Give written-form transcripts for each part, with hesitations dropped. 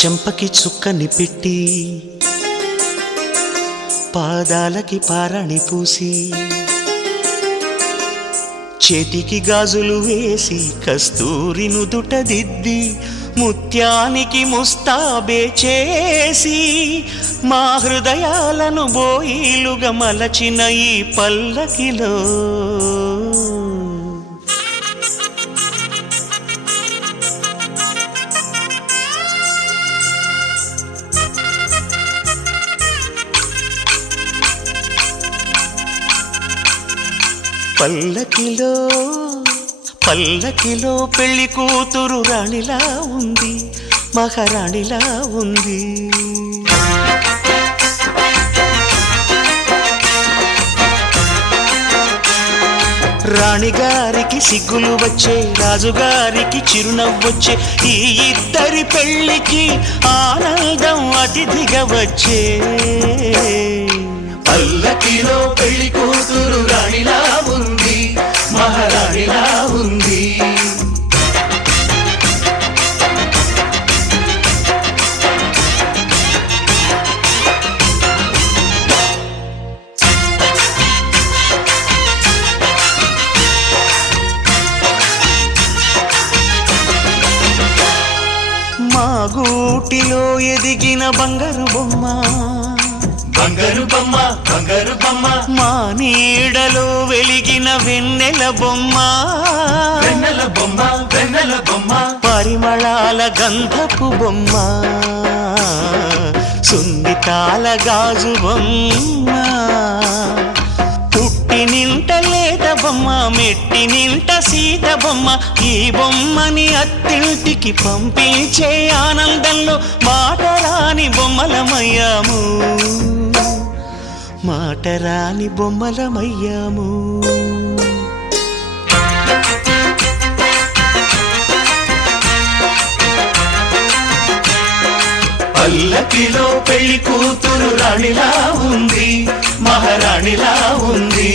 చెంపకి చుక్కని పెట్టి పాదాలకి పారాణి పూసి చేతికి గాజులు వేసి కస్తూరి నుదుట దిద్ది ముత్యానికి ముస్తాబే చేసి మా హృదయాలను బోయిలుగా మలచిన ఈ పల్లకిలో పల్లకిలో పల్లకిలో పెళ్లి కూతురు రాణిలా ఉంది, మహారాణిలా ఉంది. రాణిగారికి సిగ్గులు వచ్చే, రాజుగారికి చిరునవ్వొచ్చే, ఈ ఇద్దరి పెళ్లికి ఆనందం అతిథిగా వచ్చే. పల్లకిలో పెళ్లి కూతురు రాణిలా ఉంది, మహారాణిలా ఉంది. మా గూటిలో ఎదిగిన బంగారు బొమ్మ, బంగారు బొమ్మ, బంగారు బొమ్మ, మా నీడలో వెలిగిన వెన్నెల బొమ్మ, వెన్నెల బొమ్మ, వెన్నెల బొమ్మ, పరిమళాల గంధపు బొమ్మ, సున్నితాల గాజు బొమ్మ, పుట్టి నింట లేత బొమ్మ, మెట్టి నింట సీత బొమ్మ. ఈ బొమ్మని అత్తింటికి పంపించే ఆనందంలో మాటరాని బొమ్మలమయ్యాము, మాటరాని బొమ్మలమయ్యాము. పల్లకిలో పెళ్లి కూతురు రాణిలా ఉంది, మహారాణిలా ఉంది.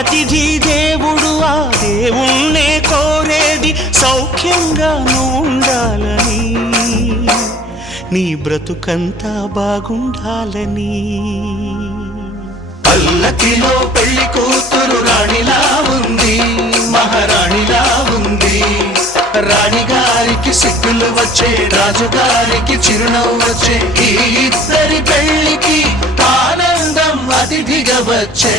అతిథి దేవుడు ఆ దేవుణ్ణే కోరేది సౌఖ్యంగా నువ్వు ఉండాలని, నీ బ్రతుకంతా బాగుండాలని. పల్లకిలో పెళ్లి కూతురు రాణిలా ఉంది, మహారాణిలా ఉంది. రాణిగారికి సిగ్గులు వచ్చే, రాజుగారికి చిరునవ్వు వచ్చే, ఈ ఇద్దరి పెళ్లికి ఆనందం అతిథిగా వచ్చే.